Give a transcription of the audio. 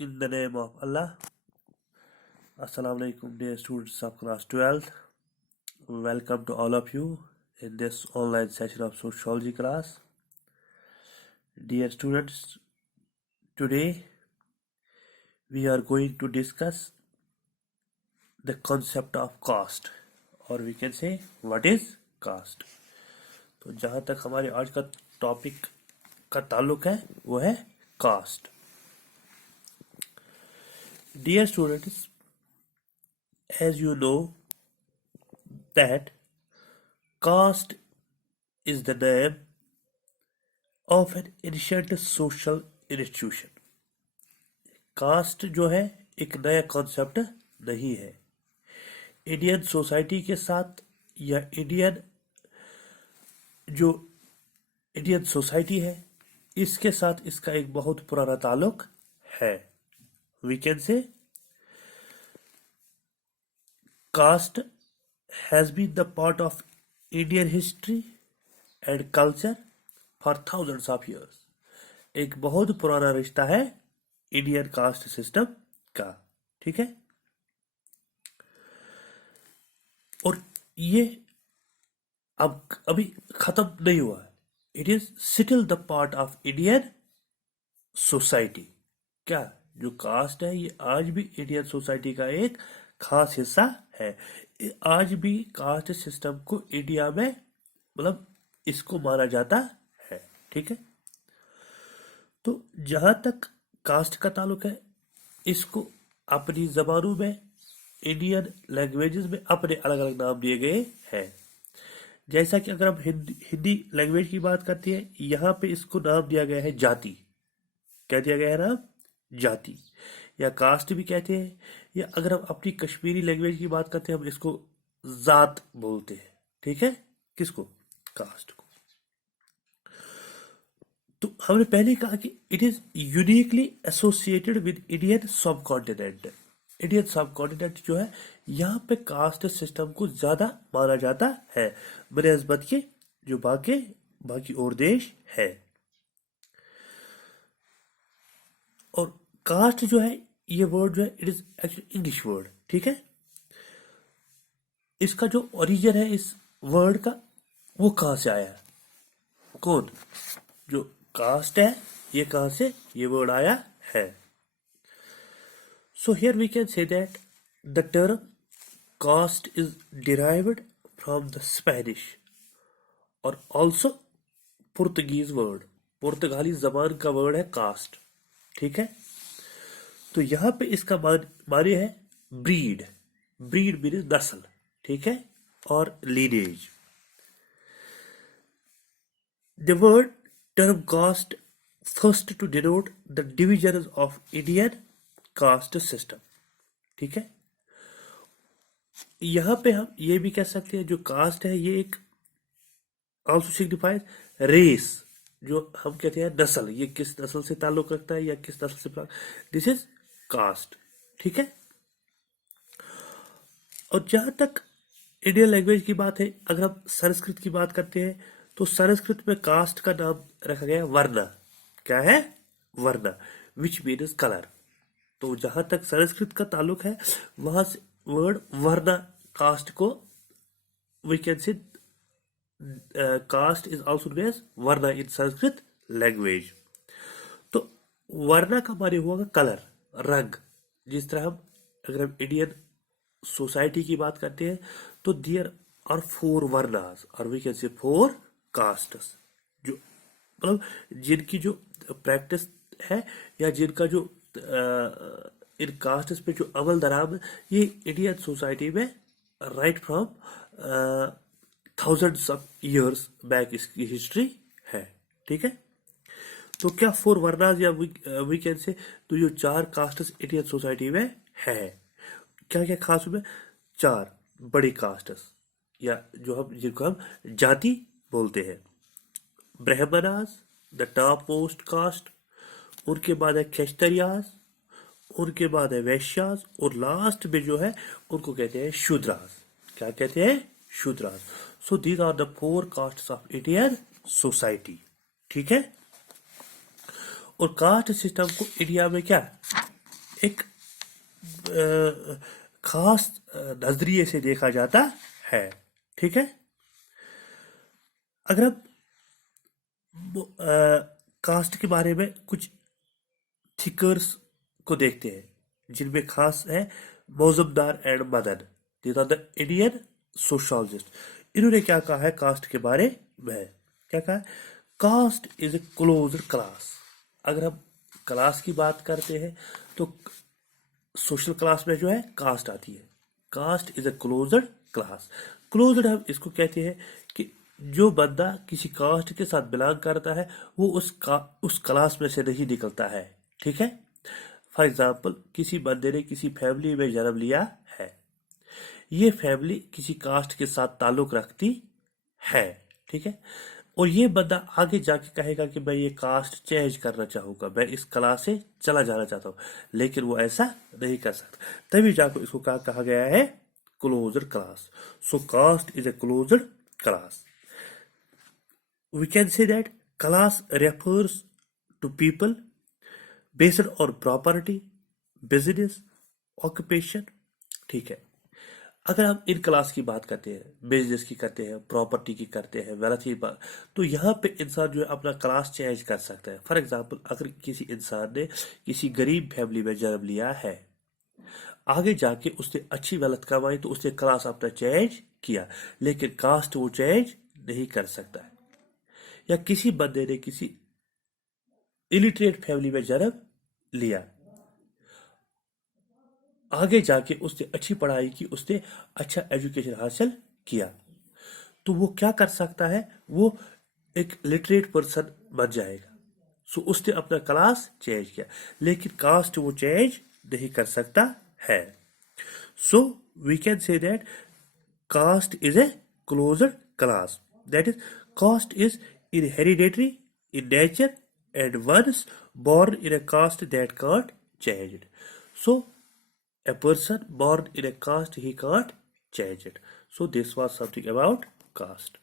In the name of Allah. Assalamu alaikum, dear students of class 12th. Welcome to all of you in this online session of sociology class. Dear students, today we are going to discuss the concept of caste, or we can say what is caste. तो जहाँ तक हमारे आज का topic का ताल्लुक है वो है cast. Dear students, as you know that caste is the name of an ancient social institution. Caste जो है एक नया कॉन्सेप्ट नहीं है. इंडियन सोसाइटी के साथ या इंडियन सोसाइटी है इसके साथ इसका एक बहुत पुराना ताल्लुक है. We can say caste has been the part of Indian history and culture for thousands of years. एक बहुत पुराना रिश्ता है इंडियन कास्ट सिस्टम का. ठीक है, और ये अभी खत्म नहीं हुआ. It is still the part of Indian society. क्या जो कास्ट है ये आज भी इंडियन सोसाइटी का एक खास हिस्सा है. आज भी कास्ट सिस्टम को इंडिया में मतलब इसको माना जाता है. ठीक है, तो जहां तक कास्ट का ताल्लुक है इसको अपनी जबानों में इंडियन लैंग्वेजेस में अपने अलग अलग नाम दिए गए हैं. जैसा कि अगर हम हिंदी लैंग्वेज की बात करते हैं यहाँ पे इसको नाम दिया गया है जाति. क्या दिया गया है नाम? जाति, या कास्ट भी कहते हैं, या अगर हम अपनी कश्मीरी लैंग्वेज की बात करते हैं हम इसको जात बोलते हैं. ठीक है, किसको? कास्ट को. तो हमने पहले कहा कि it is uniquely associated with Indian सब कॉन्टिनेंट. इंडियन सब कॉन्टिनेंट जो है यहाँ पे कास्ट सिस्टम को ज्यादा माना जाता है बनस्बत के जो बाकी और देश है. और कास्ट जो है ये वर्ड जो है it is actually English word. ठीक है, इसका जो ओरिजिन है इस वर्ड का वो कहां से आया है? कौन? जो कास्ट है ये कहां से ये वर्ड आया है? So here we can say that the term caste is derived from the Spanish और ऑल्सो पुर्तगीज वर्ड. पुर्तगाली जबान का वर्ड है कास्ट. ठीक है, तो यहां पे इसका माने है ब्रीड. ब्रीड मीन्स नस्ल. ठीक है, और lineage. The word term caste first to denote the division of Indian caste system. ठीक है, यहां पे हम ये भी कह सकते हैं जो कास्ट है ये एक ऑल्सो सिग्निफाइज रेस. जो हम कहते हैं नस्ल, ये किस नस्ल से ताल्लुक रखता है या किस नस्ल से, दिस इज कास्ट. ठीक है, और जहां तक इंडियन लैंग्वेज की बात है अगर हम संस्कृत की बात करते हैं तो संस्कृत में कास्ट का नाम रखा गया वर्ण. क्या है? वर्ण, विच मीन्स कलर. तो जहां तक संस्कृत का ताल्लुक है वहां से वर्ड वर्ण कास्ट को we can say caste is also known as varna in Sanskrit language. तो वर्ण का माने हुआ कलर, रंग. जिस तरह अगर हम इंडियन सोसाइटी की बात करते हैं तो देयर आर 4 वर्णास और वी कैन से 4 कास्ट्स. जो मतलब जिनकी जो प्रैक्टिस है या जिनका जो इन कास्ट्स पे जो अमल दरामद ये इंडियन सोसाइटी में right from thousands of years back इसकी हिस्ट्री है. ठीक है, तो क्या 4 वर्णास या वी कैन से तो जो 4 कास्ट्स इंडियन सोसाइटी में है. क्या क्या खास में 4 बड़ी कास्ट्स या जो हम जिनको हम जाति बोलते हैं. Brahmanas the top most caste, उनके बाद है क्षत्रियास, उनके बाद है वैश्यास, और लास्ट में जो है उनको कहते हैं शूद्रास. क्या कहते हैं? Shudras. So these are the 4 castes of Indian society. ठीक है, और कास्ट सिस्टम को इंडिया में क्या एक खास नजरिए से देखा जाता है। ठीक है। अगर हम कास्ट के बारे में कुछ थिकर्स को देखते हैं जिनमें खास है Majumdar and Madan, these are the Indian sociologist. इन्होंने क्या कहा है कास्ट के बारे में? क्या कहा है? Caste is a closed class. अगर हम क्लास की बात करते हैं तो सोशल क्लास में जो है कास्ट आती है। Caste is a closed class. Closed हम इसको कहते हैं कि जो बंदा किसी कास्ट के साथ बिलोंग करता है वो उस क्लास में से नहीं निकलता है। ठीक है। फॉर एग्जाम्पल, किसी बंदे ने किसी फैमिली में जन्म लिया है, ये फैमिली किसी कास्ट के साथ ताल्लुक रखती है। ठीक है। और ये बंदा आगे जाके कहेगा कि मैं ये कास्ट चेंज करना चाहूंगा, मैं इस क्लास से चला जाना चाहता हूँ, लेकिन वो ऐसा नहीं कर सकता। तभी जाकर इसको कहा गया है closed class. So caste is a closed class. We can say that class refers to people based on property, business, occupation। ठीक है। अगर हम इन क्लास की बात करते हैं, बिजनेस की करते हैं, प्रॉपर्टी की करते हैं, वेल्थ की बात, तो यहाँ पे इंसान जो है अपना क्लास चेंज कर सकता है। फॉर एग्जांपल, अगर किसी इंसान ने किसी गरीब फैमिली में जन्म लिया है, आगे जाके उसने अच्छी वेल्थ कमाई तो उसने क्लास अपना चेंज किया, लेकिन कास्ट वो चेंज नहीं कर सकता है। या किसी बंदे ने किसी इलिटरेट फैमिली में जन्म लिया, आगे जाके उसने अच्छी पढ़ाई की, उसने अच्छा एजुकेशन हासिल किया, तो वो क्या कर सकता है? वो एक लिटरेट पर्सन बन जाएगा। सो उसने अपना क्लास चेंज किया, लेकिन कास्ट वो चेंज नहीं कर सकता है। So we can say that caste is a closed class. That is, caste is hereditary in nature and one's born in a caste that can't change it. So, a person born in a caste, he can't change it. So, this was something about caste.